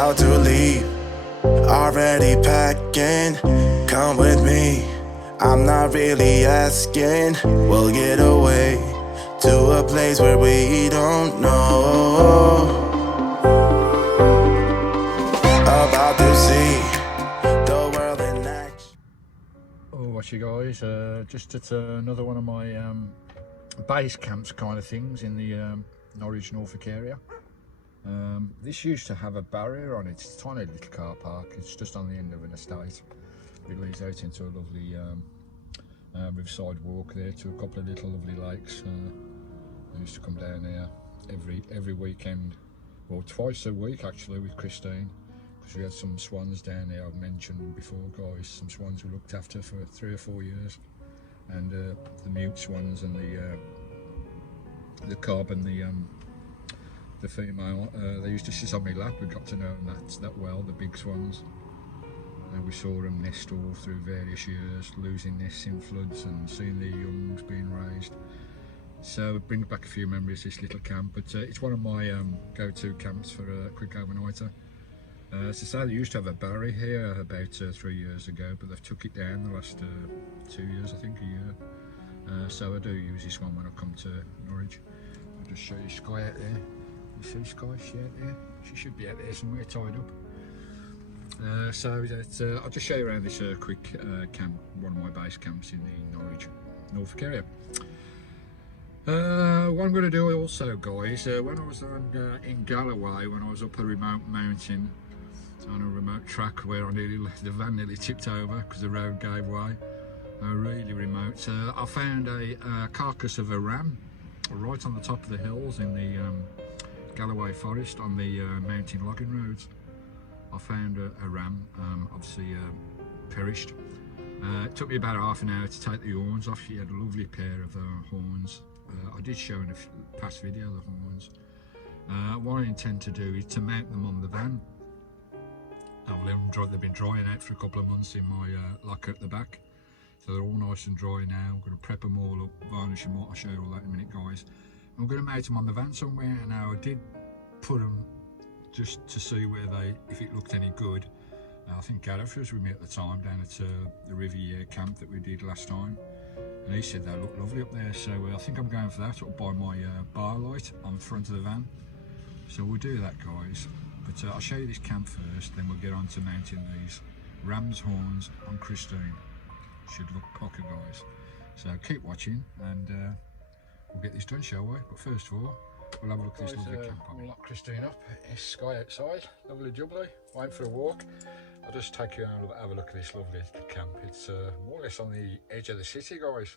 about to leave, already packing. Come with me, I'm not really asking. We'll get away to a place where we don't know. About to see the world in action. Oh, what's you guys? Just at another one of my base camps kind of things in the Norwich Norfolk area. This used to have a barrier on it. It's a tiny little car park. It's just on the end of an estate. It leads out into a lovely riverside walk there to a couple of little lovely lakes. I used to come down here every weekend, well, twice a week actually, with Christine, because we had some swans down there. I've mentioned before, guys, some swans we looked after for 3 or 4 years, and the mute swans and the cob and the female, they used to sit on my lap. We got to know them that well, the big swans. And we saw them nest all through various years, losing nests in floods and seeing their youngs being raised. So it brings back a few memories, this little camp, but it's one of my go-to camps for a quick overnighter. As I say, they used to have a barrier here about 3 years ago, but they've took it down the last 2 years, I think, a year. So I do use this one when I come to Norwich. I'll just show you Skye out there. You see Skye? She out there? She should be out there somewhere tied up. So I'll just show you around this quick camp, one of my base camps in the Norwich Norfolk area. What I'm going to do also, guys, when I was in Galloway, when I was up a remote mountain on a remote track where the van nearly tipped over because the road gave way, really remote, I found a carcass of a ram right on the top of the hills in the Galloway forest on the mountain logging roads. I found a ram, obviously perished. It took me about half an hour to take the horns off. She had a lovely pair of horns. I did show in a past video the horns. What I intend to do is to mount them on the van. I've let them dry. They've been drying out for a couple of months in my locker at the back, so they're all nice and dry now. I'm going to prep them all up, varnish them up. I'll show you all that in a minute, guys. I'm going to mount them on the van somewhere. Now I did put them just to see where if it looked any good. I think Gareth was with me at the time down at the Riviera camp that we did last time, and he said they look lovely up there, so I think I'm going for that. I'll buy my bar light on the front of the van, so we'll do that, guys. But I'll show you this camp first, then we'll get on to mounting these ram's horns on Christine. Should look pocket, guys, so keep watching and we'll get this done, shall we? But first of all, we'll have a look at this lovely camp. We'll lock Christine up. It's Skye outside, lovely jubbly, waiting for a walk. I'll just take you and have a look at this lovely little camp. It's more or less on the edge of the city, guys.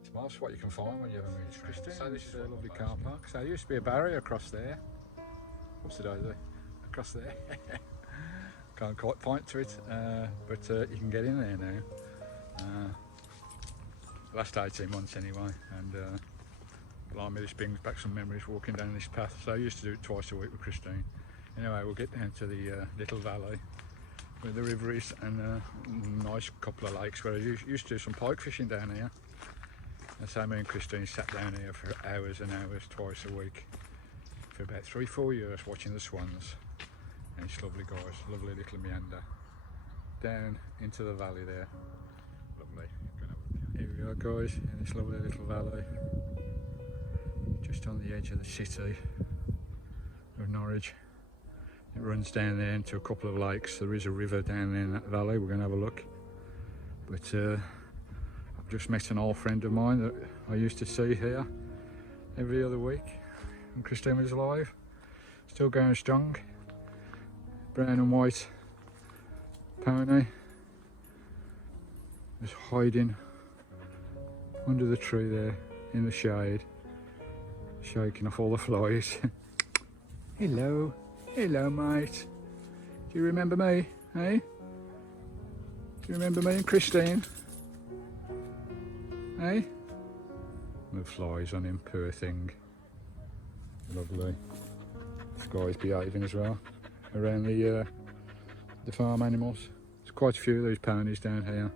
It's marvellous what you can find when you have a mini Christine. So this is a lovely car park. So there used to be a barrier across there. What's the daisy? Across there. Can't quite point to it, but you can get in there now. Last 18 months anyway, and blimey, this brings back some memories walking down this path. So I used to do it twice a week with Christine. Anyway, we'll get down to the little valley where the river is, and a nice couple of lakes where I used to do some pike fishing down here. And so me and Christine sat down here for hours and hours twice a week for about 3 or 4 years watching the swans. And it's lovely, guys, lovely little meander down into the valley there. Lovely. Here we are, guys, in this lovely little valley, just on the edge of the city of Norwich. It runs down there into a couple of lakes. There is a river down there in that valley. We're going to have a look. But I've just met an old friend of mine that I used to see here every other week when Christine was alive. Still going strong. Brown and white pony. Just hiding under the tree there in the shade, shaking off all the flies. Hello. Hello, mate. Do you remember me, eh? Do you remember me and Christine? Eh? The flies on him, poor thing. Lovely. Skye's behaving as well around the farm animals. There's quite a few of those ponies down here.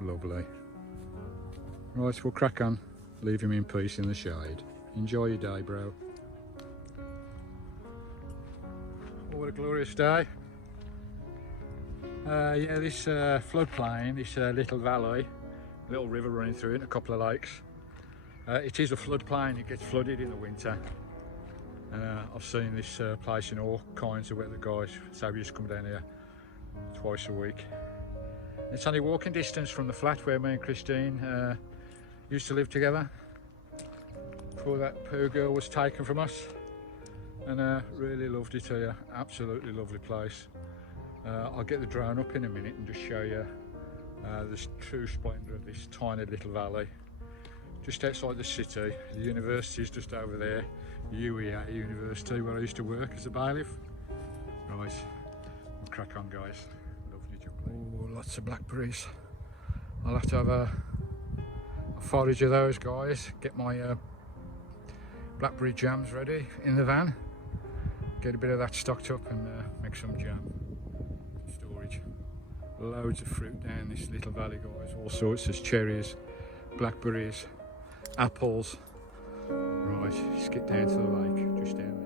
Lovely. Right, we'll crack on. Leave him in peace in the shade. Enjoy your day, bro. what a glorious day. Yeah, this floodplain, this little valley, little river running through it, and a couple of lakes. It is a floodplain, it gets flooded in the winter. I've seen this place in all kinds of weather, guys, so we just come down here twice a week. It's only walking distance from the flat where me and Christine used to live together before that poor girl was taken from us, and really loved it here. Absolutely lovely place. I'll get the drone up in a minute and just show you the true splendour of this tiny little valley just outside the city. The university is just over there, UEA University, where I used to work as a bailiff. Right, we'll crack on, guys. Lovely jubbly. Oh, lots of blackberries. I'll have to have a forage of those, guys. Get my blackberry jams ready in the van. Get a bit of that stocked up and make some jam. Storage. Loads of fruit down this little valley, guys. All sorts. There's cherries, blackberries, apples. Right, let's get down to the lake, just down there.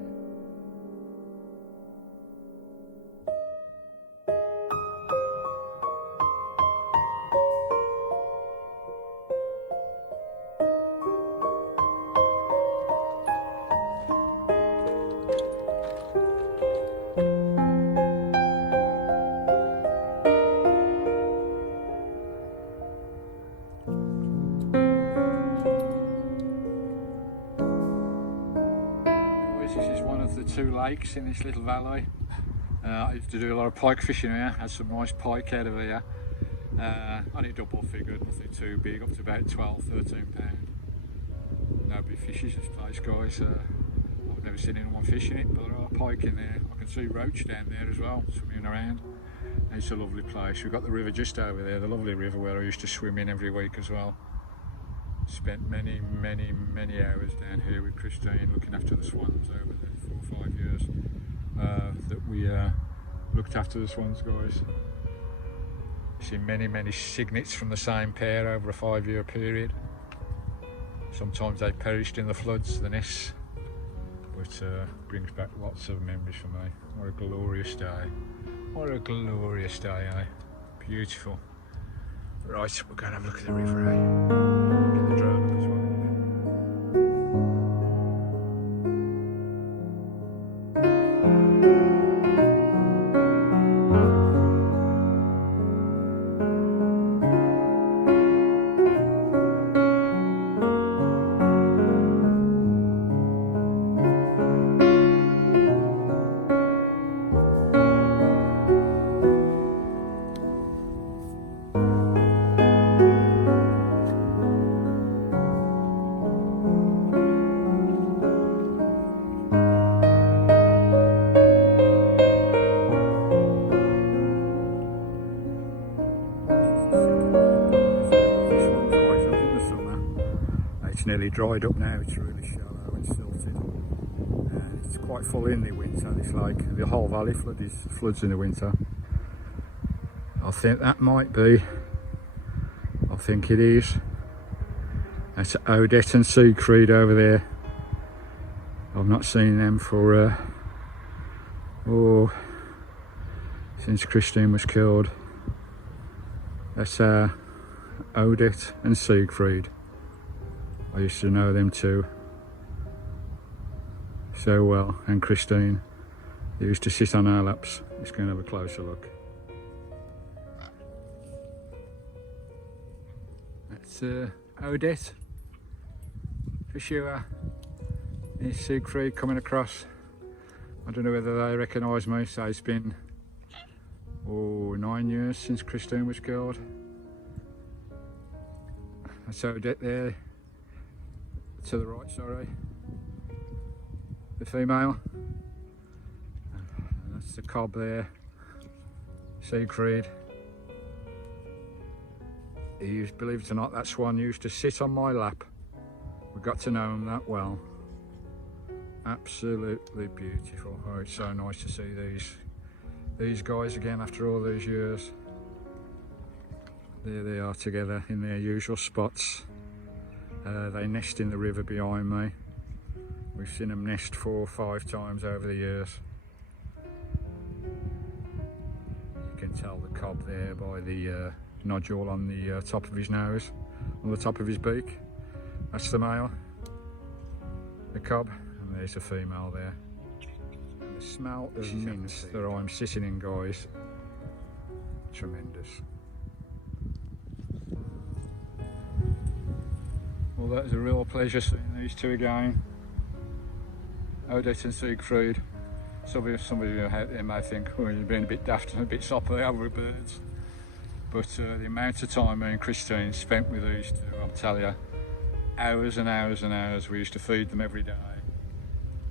This is one of the two lakes in this little valley. I used to do a lot of pike fishing here, had some nice pike out of here. Only double figured, nothing too big, up to about 12-13 pound. Nobody fishes this place, guys. I've never seen anyone fishing it, but there are pike in there. I can see roach down there as well, swimming around. And it's a lovely place. We've got the river just over there, the lovely river where I used to swim in every week as well. Spent many hours down here with Christine looking after the swans over the 4 or 5 years that we looked after the swans, guys. Seen many cygnets from the same pair over a 5-year period. Sometimes they perished in the floods, the nests, but brings back lots of memories for me. What a glorious day. What a glorious day, eh? Beautiful. Right, we're going to have a look at the river, eh? Get the drone up as well. It's nearly dried up now, it's really shallow and silted. It's quite full in the winter, this lake. The whole valley floods in the winter. I think that might be, I think it is. That's Odette and Siegfried over there. I've not seen them for, since Christine was killed. That's Odette and Siegfried. I used to know them too so well, and Christine. They used to sit on our laps. Let's go and have a closer look. That's Odette for sure. There's Siegfried coming across. I don't know whether they recognise me, so it's been 9 years since Christine was killed. That's Odette there. To the right, sorry, the female, and that's the cob there, Siegfried. He used, believe it or not, that swan used to sit on my lap. We got to know him that well. Absolutely beautiful. Oh, it's so nice to see these guys again after all these years. There they are together in their usual spots. They nest in the river behind me. We've seen them nest 4 or 5 times over the years. tell the cob there by the nodule on the top of his nose, on the top of his beak. That's the male, the cob, and there's the female there. And the smell of mint that I'm sitting in, guys, tremendous. Well, that was a real pleasure seeing these two again, Odette and Siegfried. Somebody out there may think, oh, you're being a bit daft and a bit soppy over birds. But the amount of time me and Christine spent with these two, I'll tell you, hours and hours and hours. We used to feed them every day,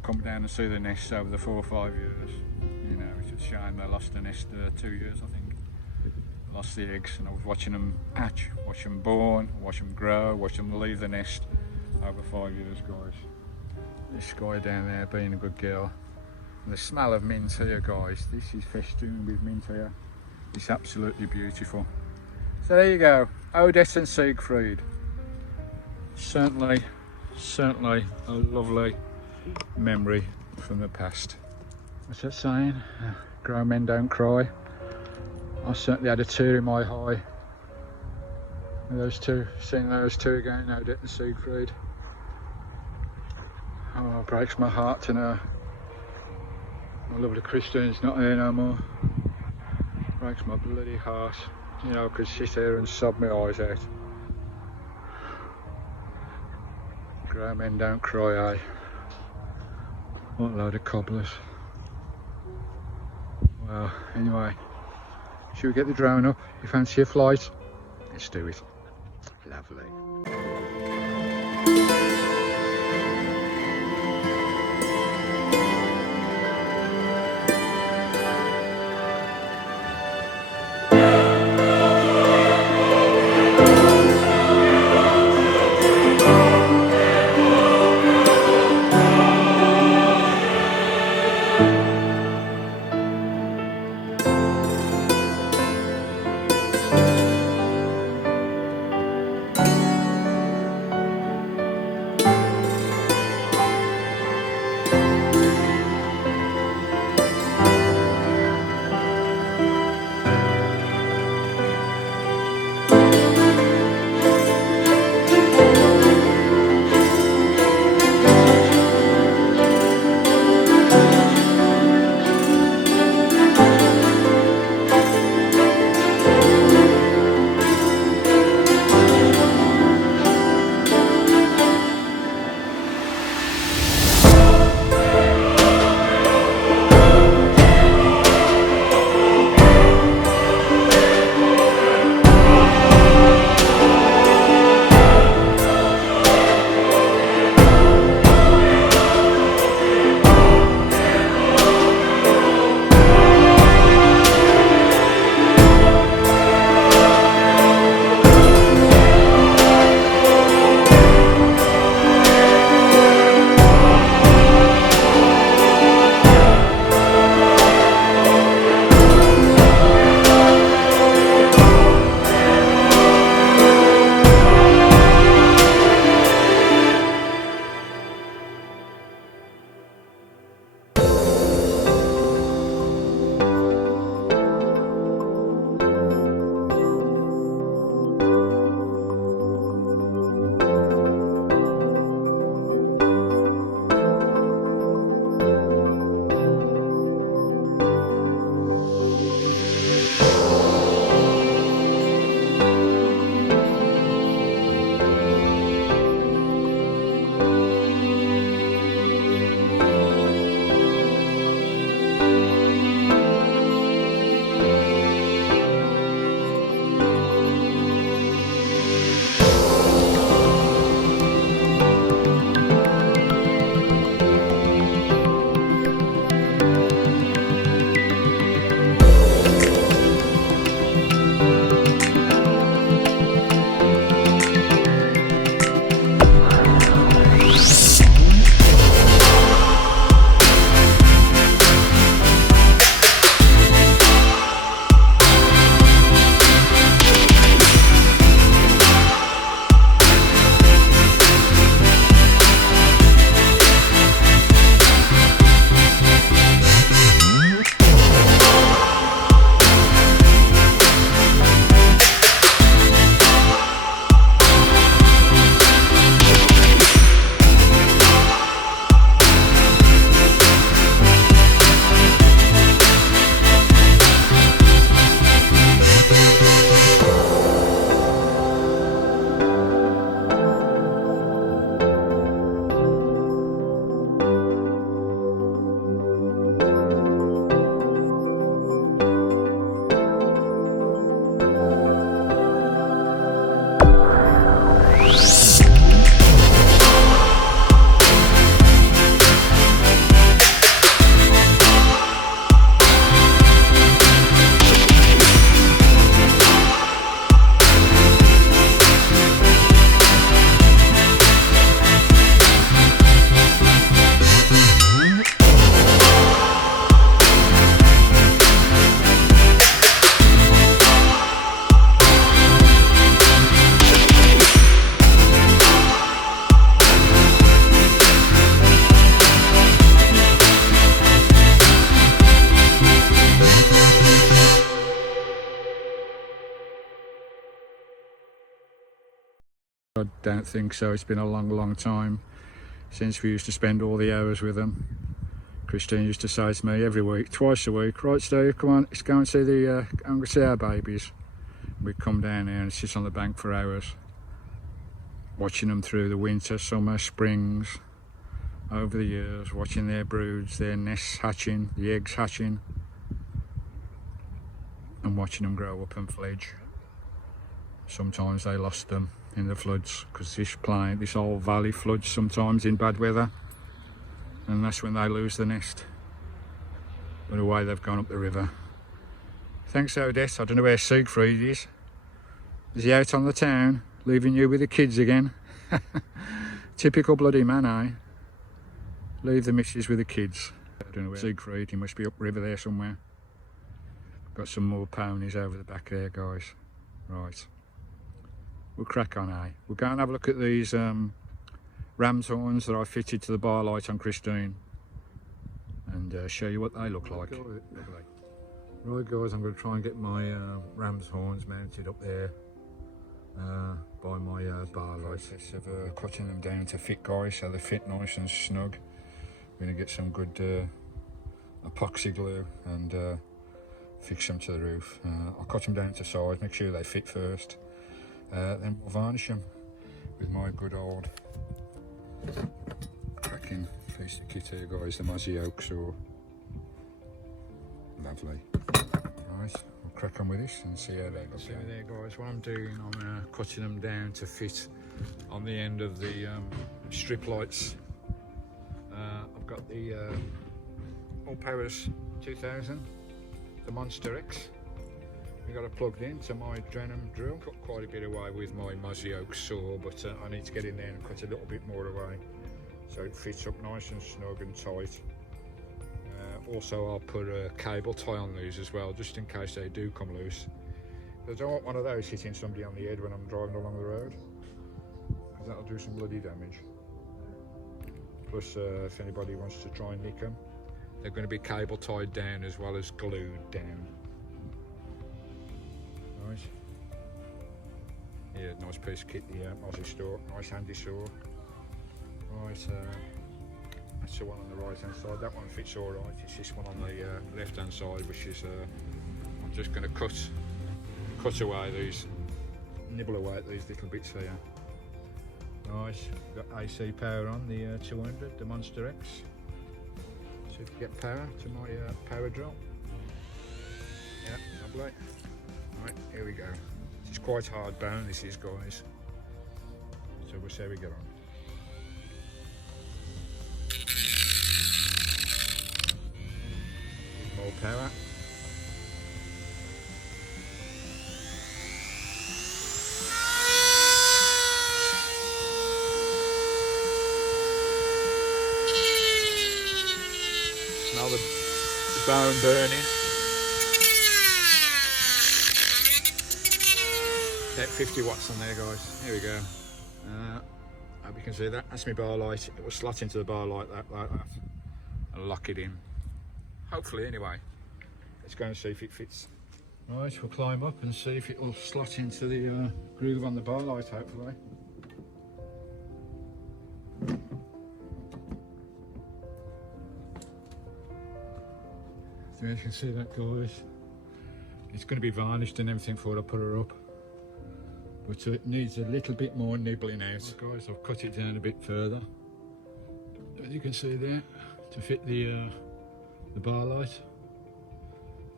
come down and see the nests over the 4 or 5 years. You know, it's a shame they lost the nest 2 years, I think. Lost the eggs, and I was watching them hatch, watch them born, watch them grow, watch them leave the nest over 5 years, guys. This Skye down there being a good girl. And the smell of mint here, guys, this is festooned with mint here. It's absolutely beautiful. So there you go, Odette and Siegfried. Certainly a lovely memory from the past. What's that saying? Grown men don't cry. I certainly had a tear in my eye with those two, seeing those two again, Odette and Siegfried. Oh, it breaks my heart to know my lovely Christine's not here no more. Breaks my bloody heart. You know, I could sit here and sob my eyes out. Grown men don't cry, eh? What a load of cobblers. Well, anyway, should we get the drone up? You fancy a flight? Let's do it. Lovely. I don't think so. It's been a long time since we used to spend all the hours with them. Christine used to say to me every week, twice a week, right Steve, come on, let's go and see the go and see our babies. We'd come down here and sit on the bank for hours, watching them through the winter, summer, springs, over the years, watching their broods, their nests hatching, the eggs hatching, and watching them grow up and fledge. Sometimes they lost them in the floods, because this whole valley floods sometimes in bad weather, and that's when they lose the nest. But away they've gone up the river. Thanks, Odette. I don't know where Siegfried is. Is he out on the town, leaving you with the kids again? Typical bloody man, eh? Leave the missus with the kids. I don't know where Siegfried, he must be upriver there somewhere. Got some more ponies over the back there, guys. Right. We'll crack on, eh? We'll go and have a look at these ram's horns that I fitted to the bar light on Christine, and show you what they look like. Right guys, I'm going to try and get my ram's horns mounted up there by my bar light. Instead of cutting them down to fit, guys, so they fit nice and snug. We're going to get some good epoxy glue and fix them to the roof. I'll cut them down to size, make sure they fit first. Then we'll varnish them with my good old cracking piece of kit here, guys, the Mozzie oak saw. Lovely. Nice. We'll crack on with this and see how they look. See there, guys, what I'm doing, I'm cutting them down to fit on the end of the strip lights. I've got the Allpowers 2000, the Monster X. We got it plugged in to my Drenham drill. Cut quite a bit away with my Mozzie oak saw, but I need to get in there and cut a little bit more away so it fits up nice and snug and tight. Also, I'll put a cable tie on these as well, just in case they do come loose. I don't want one of those hitting somebody on the head when I'm driving along the road, because that'll do some bloody damage. Plus, if anybody wants to try and nick them, they're going to be cable tied down as well as glued down. Nice. Yeah, nice piece of kit, the Mozzie store. Nice handy saw. Right, that's the one on the right hand side. That one fits all right. It's this one on the left hand side, which is I'm just going to cut away these, nibble away at these little bits here. Nice. Got AC power on the 200, the Monster X. Should get power to my power drill. Yeah, lovely. Right, here we go. It's quite hard bone, this is, guys. So we'll see how we get on. More power. Smell the bone burning. About 50 watts on there, guys. Here we go. Hope you can see that. That's my bar light. It will slot into the bar light like that and lock it in. Hopefully, anyway. Let's go and see if it fits. Right, we'll climb up and see if it will slot into the groove on the bar light, hopefully. So you can see that, guys. It's going to be varnished and everything before I put her up, but it needs a little bit more nibbling out. Guys, I've cut it down a bit further, as you can see there, to fit the bar light.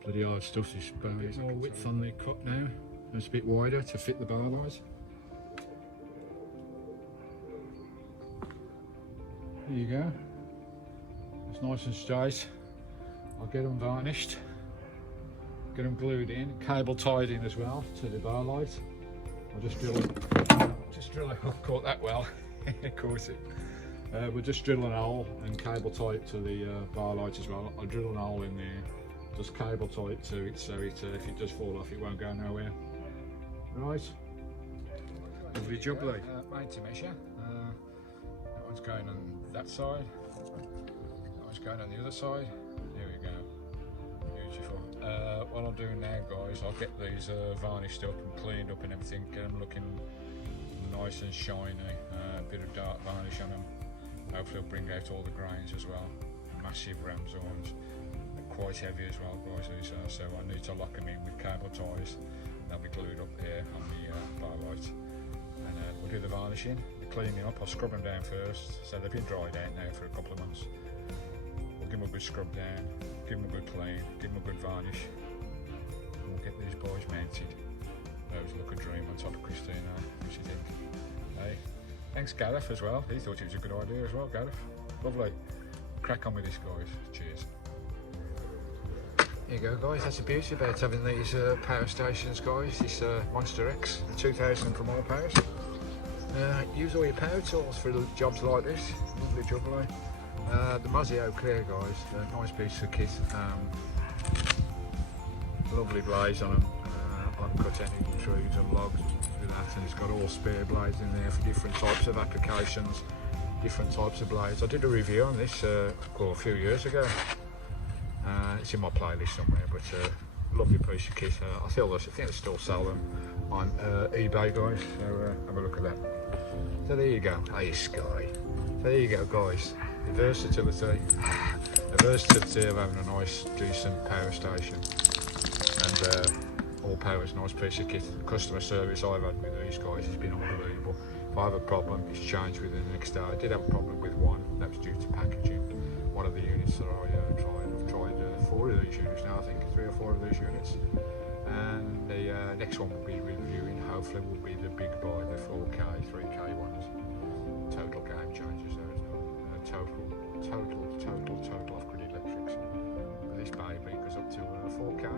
Bloody hard stuff, this bar. A bit more width on the cut now. It's a bit wider to fit the bar light. There you go. It's nice and straight. I'll get them varnished, get them glued in, cable tied in as well to the bar light. I'll just drill a hook, caught that well, caught it. We'll just drill an hole and cable tie it to the bar light as well. I'll drill an hole in there, just cable tie it to it so it, if it does fall off, it won't go nowhere. Right, lovely job, like. Made to measure. That one's going on that side, that one's going on the other side. There we go, beautiful. What I'll do now, guys, I'll get these varnished up and cleaned up and everything, get them looking nice and shiny, a bit of dark varnish on them. Hopefully it'll bring out all the grains as well. Massive rams horns, quite heavy as well guys these are, so I need to lock them in with cable ties. They'll be glued up here on the bar light, and we'll do the varnishing, cleaning up. I'll scrub them down first, so they've been dried out now for a couple of months. We'll give them a good scrub down, give them a good clean, give them a good varnish, and we'll get these boys mounted. Those look a dream on top of Christina. What do you think? Hey, thanks Gareth as well. He thought it was a good idea as well, Gareth. Lovely. Crack on with this guys. Cheers. There you go guys, that's the beauty about having these power stations guys. This Monster X 2000 from Allpowers. Use all your power tools for jobs like this. Lovely job, right? The Mozzie clear guys, nice piece of kit. Lovely blades on them. Uncut any trees and logs with that, and it's got all spare blades in there for different types of applications, different types of blades. I did a review on this a few years ago. It's in my playlist somewhere, but lovely piece of kit. I think they still sell them on eBay guys, so have a look at that. So there you go. Hey Skye. So there you go guys, the versatility of having a nice decent power station, and Allpowers, nice piece of kit. Customer service I've had with these guys has been unbelievable. If I have a problem, it's changed within the next day. I did have a problem with one, that was due to packaging. One of the units that I tried, I've tried 4 of these units now, I think 3 or 4 of these units. And the next one we'll be reviewing, hopefully, will be the big buy, the 4K, 3K ones. Total game changers there as well. Total off-grid electrics. But this baby goes up to 4K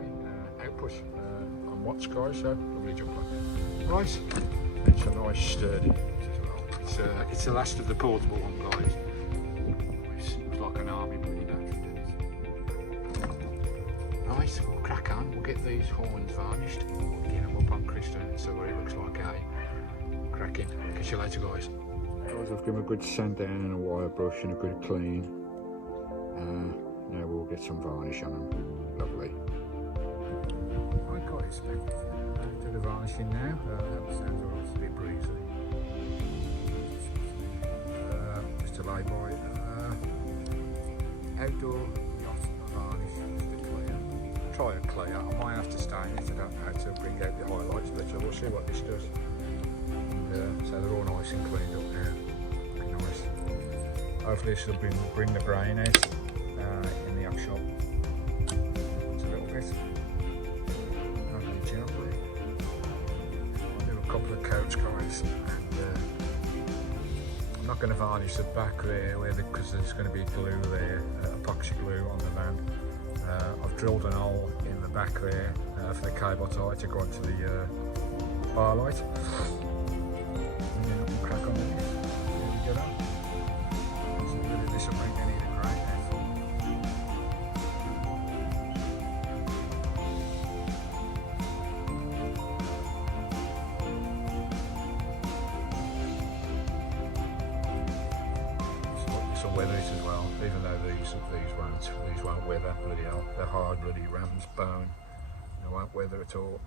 output on watts guys, so lovely jump on. Right, it's a nice sturdy as well. It's the last of the portable one guys. It was like an army bloody battery, didn't it? Right, we'll crack on, we'll get these horns varnished, we'll get them up on Kristen and see what it looks like, cracking. Catch you later guys. Guys, I've given them a good sand down and a wire brush and a good clean. Now we'll get some varnish on them. Lovely. Right guys, do the varnishing now. That sounds alright, it's a bit breezy. Just to lay by. Outdoor yacht varnish, just a clear. Try a clear. I might have to stain it. I don't know how to bring out the highlights, but we'll see what this does. So they're all nice and cleaned up now. Looking nice. Hopefully this will bring the grain out in the up shop. It's a little bit. Gently. I'll do a couple of coats guys, and I'm not going to varnish the back there because there's going to be glue there, epoxy glue on the van. I've drilled an hole in the back there for the cable tie to go onto the bar light. And then I can crack on with this. There we go. So really this will bring any of the grain out. Weather it as well, even though these won't weather, bloody hell, they're hard bloody ram's bone, they won't weather at all,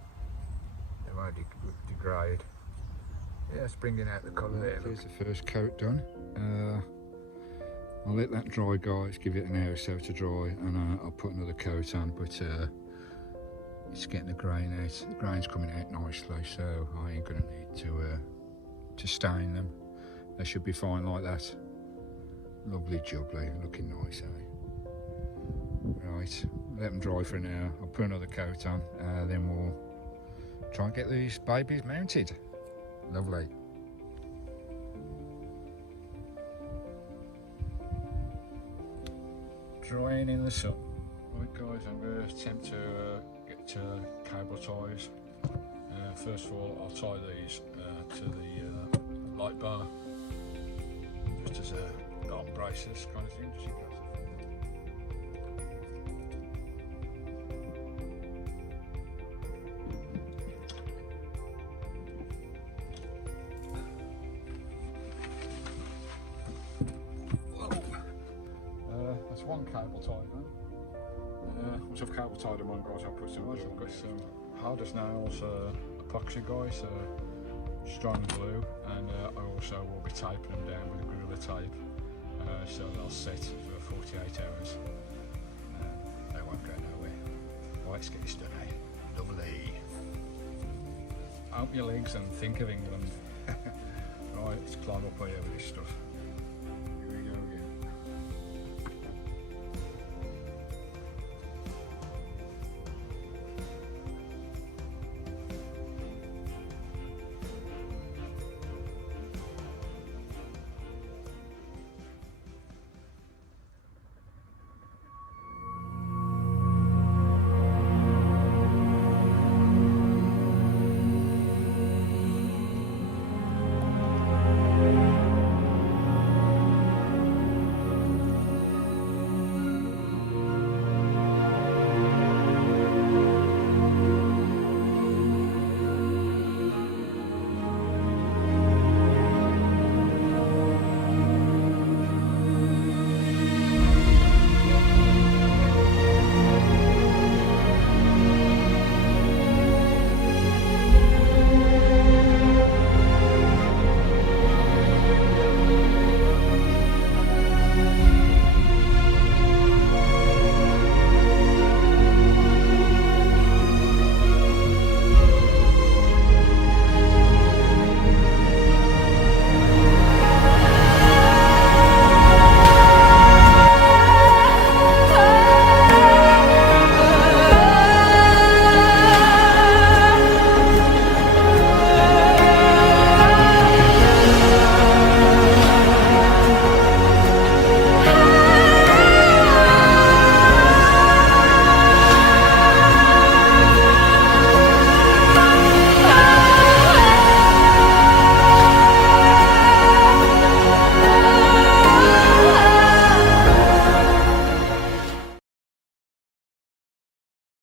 they won't degrade. Yeah, it's bringing out the colour there. Here's the first coat done. I'll let that dry guys, give it an hour or so to dry, and I'll put another coat on, but it's getting the grain out, the grain's coming out nicely, so I ain't going to need to stain them, they should be fine like that. Lovely jubbly, looking nice, Right, let them dry for an hour. I'll put another coat on, then we'll try and get these babies mounted. Lovely. Drying in the sun. Right guys, I'm going to attempt to get cable ties. First of all, I'll tie these to the light bar, just as a arm braces kind of thing, just in case. That's one cable tied then. Once I've cable tied them on guys, I'll put some hardest nails, epoxy guys, strong glue, and I also will be taping them down with a gorilla tape, so they'll sit for 48 hours. They won't go nowhere. Right, let's get this done, eh? Lovely. Up your legs and think of England. Right, let's climb up here with this stuff.